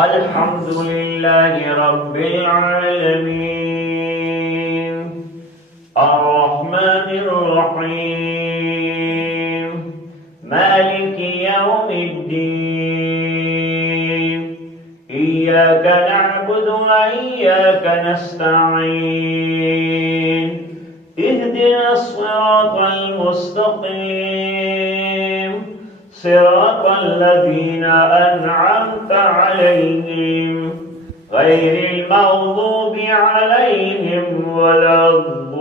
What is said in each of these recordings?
الحمد لله رب العالمين الرحمن الرحيم مالك يوم الدين إياك نعبد وإياك نستعين اهدنا الصراط المستقيم صراط الذين أنعمت عليهم غير المغضوب عليهم ولا الضالين.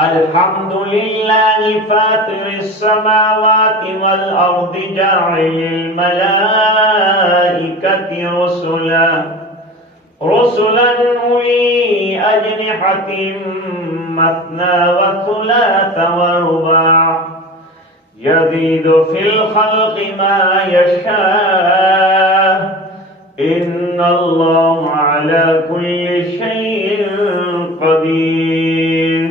الحمد لله فاطر السماوات والأرض جاعل الملائكة رسلا أولي أجنحة مثنى وثلاث ورباع يزيد في الخلق ما يشاء إن الله على كل شيء قدير.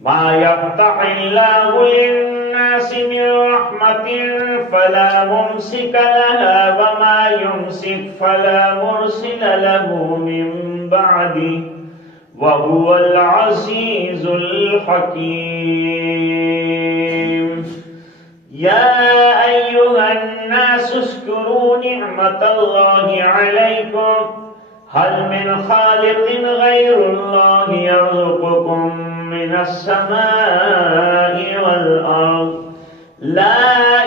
ما يفتح الله للناس من رحمة فلا ممسك لها وما يمسك فلا مرسل له من بعده وهو العزيز الحكيم. يا أيها الناس اذكروا نعمة الله عليكم هل من خالق غير الله يرزقكم من السماء والأرض لا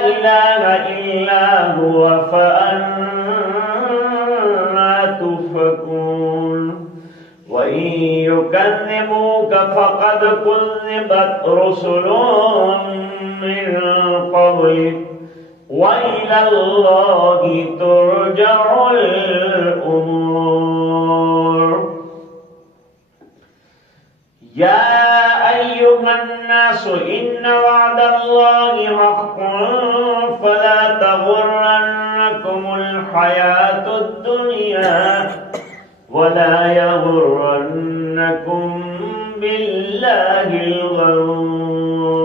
إله إلا هو فأنا تؤفكون. وإن يكذبوك فقد كذبت رسل من قبلك وإلى الله ترجع الأمور. يا أيها الناس إن وعد الله حق فلا تغرنكم الحياة الدنيا ولا يغرنكم بالله الغرور.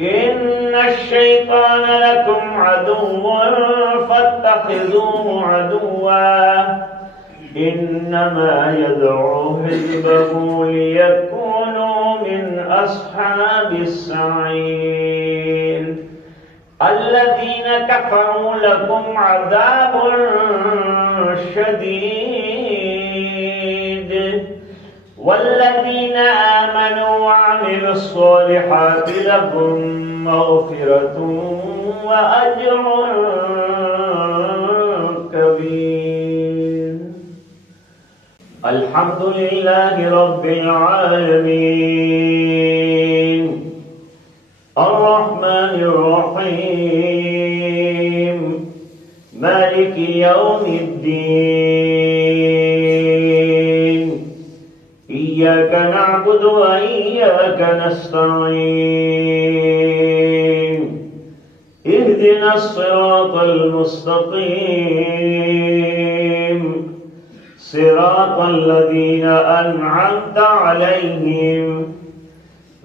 إن الشيطان لكم عدو فاتخذوه عدوا إنما يدعو حزبه ليكونوا من أصحاب السعير. الذين كفروا لكم عذاب شديد والذين آمنوا وعملوا الصالحات لهم مغفرة وأجر كبير. الحمد لله رب العالمين الرحمن الرحيم مالك يوم الدين إياك نعبد وإياك نستعين اهدنا الصراط المستقيم صراط الذين أنعمت عليهم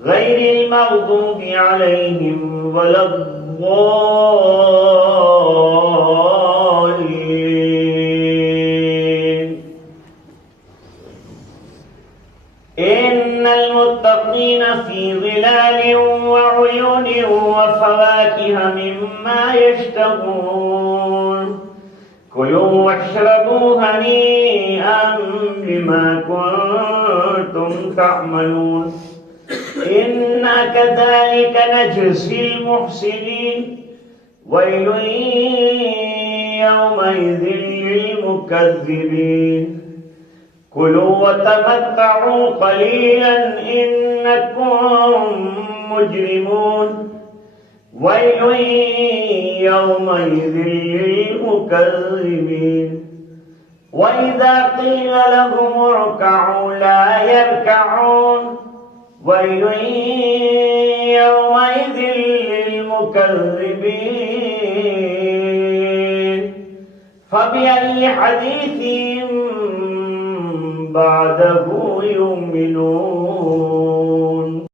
غير المغضوب عليهم ولا الضالين. إن المتقين في ظلال وعيون وفواكه مما يشتهون كلوا واشربوا هنيئا بما كنتم تعملون إنا كذلك نجزي المحسنين ويل يومئذ للمكذبين. كلوا وتمتعوا قليلا إنكم مجرمون ويل يومئذ للمكذبين. وإذا قيل لهم اركعوا لا يركعون ويل يومئذ للمكذبين. فبأي حديث بعده يؤمنون.